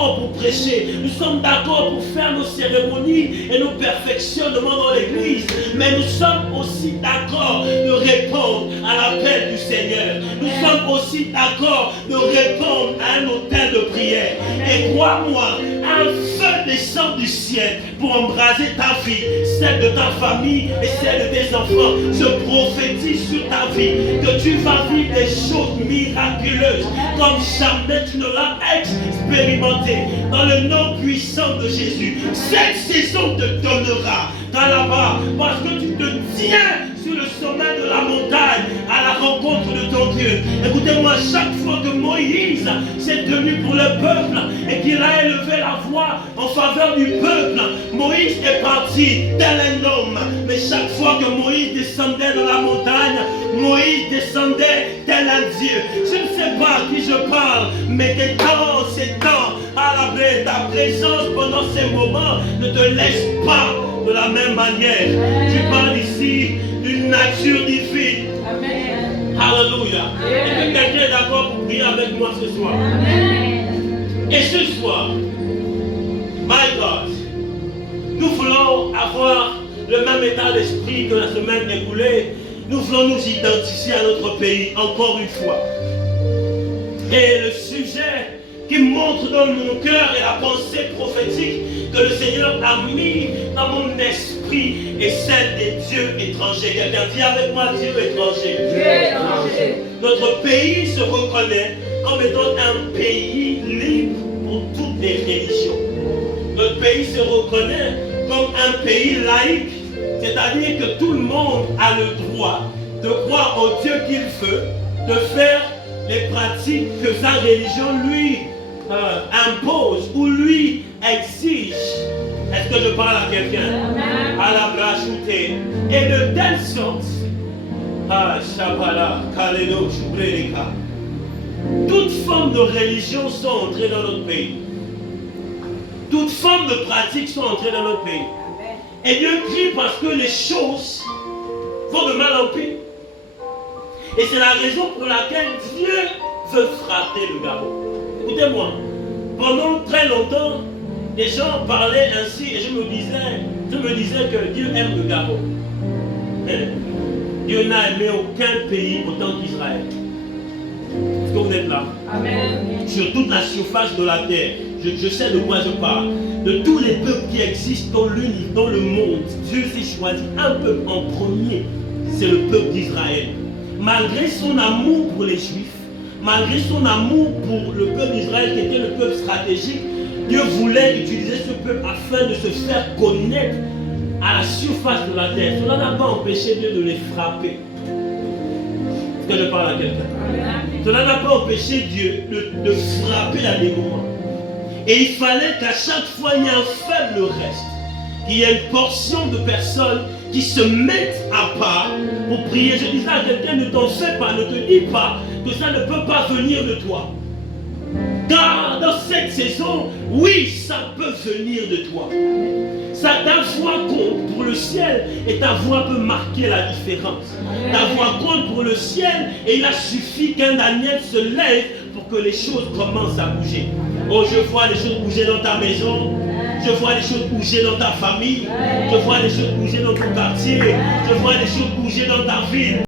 d'accord pour prêcher, nous sommes d'accord pour faire nos cérémonies et nos perfectionnements dans l'église, mais nous sommes aussi d'accord de répondre à l'appel du Seigneur. Nous sommes aussi d'accord de répondre à un autel de prière. Et crois-moi, un feu descend du ciel pour embraser ta vie, celle de ta famille et celle de tes enfants. Je prophétise sur ta vie que tu vas vivre des choses miraculeuses comme jamais tu ne l'as expérimenté. Dans le nom puissant de Jésus, cette saison te donnera dans là-bas parce que tu te tiens sur le sommet de la montagne à la rencontre de ton Dieu. Écoutez-moi, chaque fois que Moïse s'est tenu pour le peuple et qu'il a élevé la voix en faveur du peuple, Moïse est parti tel un homme. Mais chaque fois que Moïse descendait dans la montagne, Moïse descendait tel un Dieu. Je ne sais pas à qui je parle, mais tes temps, ces temps, à la paix, ta présence pendant ces moments ne te laisse pas de la même manière. Tu parles ici d'une nature divine. Amen. Alléluia. Est-ce que quelqu'un est d'accord pour prier avec moi ce soir? Amen. Et ce soir, my God, nous voulons avoir le même état d'esprit que la semaine écoulée. Nous voulons nous identifier à notre pays encore une fois. Et le sujet qui montre dans mon cœur et la pensée prophétique que le Seigneur a mis dans mon esprit est celle des dieux étrangers. Quelqu'un dit avec moi, Dieu étranger. Dieu étranger. Notre pays se reconnaît comme étant un pays libre pour toutes les religions. Notre pays se reconnaît comme un pays laïque, c'est-à-dire que tout le monde a le droit de croire au Dieu qu'il veut, de faire les pratiques que sa religion lui impose ou lui exige. Est-ce que je parle à quelqu'un? À la brachoute. Et de telle sorte, toutes formes de religion sont entrées dans notre pays. Toutes formes de pratiques sont entrées dans notre pays. Et Dieu crie parce que les choses vont de mal en pire. Et c'est la raison pour laquelle Dieu veut frapper le garrot. Écoutez-moi, pendant très longtemps, les gens parlaient ainsi et je me disais que Dieu aime le garrot. Dieu n'a aimé aucun pays autant qu'Israël. Est-ce que vous êtes là? Amen. Sur toute la surface de la terre, je sais de quoi je parle. De tous les peuples qui existent dans le monde, Dieu s'est choisi un peuple en premier, c'est le peuple d'Israël. Malgré son amour pour les Juifs, malgré son amour pour le peuple d'Israël qui était le peuple stratégique, Dieu voulait utiliser ce peuple afin de se faire connaître à la surface de la terre. Cela n'a pas empêché Dieu de les frapper. Est-ce que je parle à quelqu'un? Cela n'a pas empêché Dieu de frapper à des moments. Et il fallait qu'à chaque fois il y ait un faible reste, qu'il y ait une portion de personnes qui se mettent à part pour prier. Je disais à quelqu'un, ne t'en fais pas, ne te dis pas que ça ne peut pas venir de toi. Car dans cette saison, oui, ça peut venir de toi. Ta voix compte pour le ciel et ta voix peut marquer la différence. Ta voix compte pour le ciel et il a suffi qu'un Daniel se lève pour que les choses commencent à bouger. Oh, je vois les choses bouger dans ta maison. Je vois les choses bouger dans ta famille. Je vois les choses bouger dans ton quartier. Je vois les choses bouger dans ta ville.